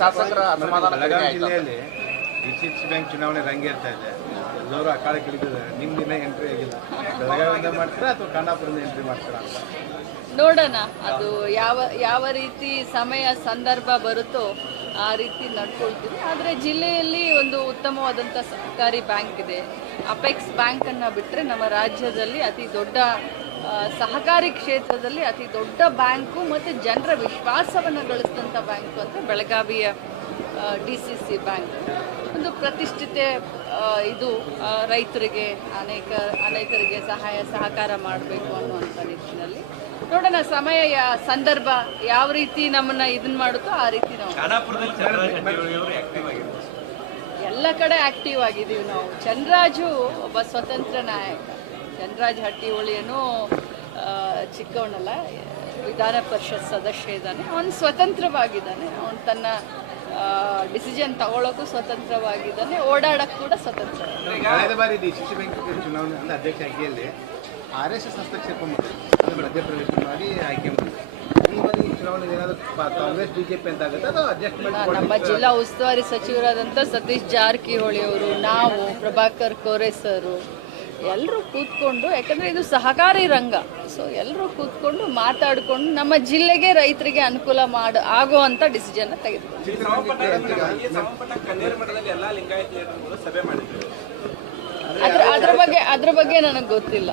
ಶಾಸಕರ ಅಸಮಾಧಾನ? ಜಿಲ್ಲೆಯಲ್ಲಿ ಡಿ ಸಿ ಸಿ ಬ್ಯಾಂಕ್ ಚುನಾವಣೆ ರಂಗೇರ್ತಾ ಇದೆ. ಎಲ್ಲರೂ ಅಕಾಳಕ್ಕೆ ಇಳಿದಿದ್ದಾರೆ. ನಿಮ್ಮ ದಿನ ಎಂಟ್ರಿ ಆಗಿಲ್ಲ. ಬೆಳಗಾವಿಯಿಂದ ಮಾಡ್ತೀರಾ ಅಥವಾ ಖಾನಾಪುರದಿಂದ ಎಂಟ್ರಿ ಮಾಡ್ತೀರಾ? ಅಂತ ನೋಡೋಣ. ಅದು ಯಾವ ಯಾವ ರೀತಿ ಸಮಯ ಸಂದರ್ಭ ಬರುತ್ತೋ ಆ ರೀತಿ ನಡ್ಕೊಳ್ತೀವಿ. ಆದರೆ ಜಿಲ್ಲೆಯಲ್ಲಿ ಒಂದು ಉತ್ತಮವಾದಂಥ ಸಹಕಾರಿ ಬ್ಯಾಂಕ್ ಇದೆ. ಅಪೆಕ್ಸ್ ಬ್ಯಾಂಕನ್ನು ಬಿಟ್ಟರೆ ನಮ್ಮ ರಾಜ್ಯದಲ್ಲಿ ಅತಿ ದೊಡ್ಡ ಸಹಕಾರಿ ಕ್ಷೇತ್ರದಲ್ಲಿ ಅತಿ ದೊಡ್ಡ ಬ್ಯಾಂಕು ಮತ್ತು ಜನರ ವಿಶ್ವಾಸವನ್ನು ಗಳಿಸಿದಂಥ ಬ್ಯಾಂಕು ಅಂದರೆ ಬೆಳಗಾವಿಯ ಡಿ ಸಿ ಸಿ ಬ್ಯಾಂಕ್. ಒಂದು ಪ್ರತಿಷ್ಠಿತ ಇದು ರೈತರಿಗೆ ಅನೇಕ ಅನೇಕರಿಗೆ ಸಹಾಯ ಸಹಕಾರ ಮಾಡಬೇಕು ಅನ್ನುವಂಥ ನಿಟ್ಟಿನಲ್ಲಿ. ನೋಡೋಣ ಸಮಯ ಯಾ- ಸಂದರ್ಭ ಯಾವ ರೀತಿ ನಮ್ಮನ್ನ ಇದನ್ನ ಮಾಡುತ್ತೋ ಆ ರೀತಿ ನಾವು. ಎಲ್ಲ ಕಡೆ ಆಕ್ಟಿವ್ ಆಗಿದ್ದೀವಿ ನಾವು. ಚಂದ್ರಾಜು ಒಬ್ಬ ಸ್ವತಂತ್ರ ನಾಯಕ. ಚಂದ್ರಾಜ್ ಹಟ್ಟಿಹೊಳಿಯನು ಚಿಕ್ಕವನಲ್ಲ ವಿಧಾನ ಪರಿಷತ್ ಸದಸ್ಯ ಇದ್ದಾನೆ. ಅವನು ಸ್ವತಂತ್ರವಾಗಿದ್ದಾನೆ. ಅವನು ತನ್ನ ಡಿಸಿಷನ್ ತಗೊಳ್ಳೋಕ್ಕೂ ಸ್ವತಂತ್ರವಾಗಿದ್ದಾನೆ. ಓಡಾಡಕ್ಕೆ ಕೂಡ ಸ್ವತಂತ್ರ. ಕಳೆದ ಬಾರಿ ಸಿ ಬ್ಯಾಂಕ್ ಚುನಾವಣೆ ಅಂದ್ರೆ ಅಧ್ಯಕ್ಷ ಆಯ್ಕೆಯಲ್ಲಿ ಆರ್ ಎಸ್ ಎಸ್ ಹಸ್ತಕ್ಷೇಪ ಮಾಡಿ ಮಧ್ಯಪ್ರವೇಶ ಮಾಡಿ ಆಯ್ಕೆ ಮಾಡಿ ಈ ಬಾರಿ ಚುನಾವಣೆ ಏನಾದರೂ ಕಾಂಗ್ರೆಸ್ ಬಿಜೆಪಿ ಅಂತ ಆಗುತ್ತೆ ಅಥವಾ ಅಡ್ಜಸ್ಟ್ಮೆಂಟ್ ನಮ್ಮ ಜಿಲ್ಲಾ ಉಸ್ತುವಾರಿ ಸಚಿವರಾದಂಥ ಸತೀಶ್ ಜಾರಕಿಹೊಳಿ ಅವರು ನಾವು ಪ್ರಭಾಕರ್ ಕೋರೆ ಸರು ಎಲ್ಲರೂ ಕೂತ್ಕೊಂಡು ಯಾಕಂದರೆ ಇದು ಸಹಕಾರಿ ರಂಗ. ಸೊ ಎಲ್ಲರೂ ಕೂತ್ಕೊಂಡು ಮಾತಾಡಿಕೊಂಡು ನಮ್ಮ ಜಿಲ್ಲೆಗೆ ರೈತರಿಗೆ ಅನುಕೂಲ ಮಾಡ ಅಂತ ಡಿಸಿಷನ್ ತೆಗೆದುಕೊಂಡು ಅದ್ರ ಅದ್ರ ಬಗ್ಗೆ ಅದ್ರ ಬಗ್ಗೆ ನನಗೆ ಗೊತ್ತಿಲ್ಲ.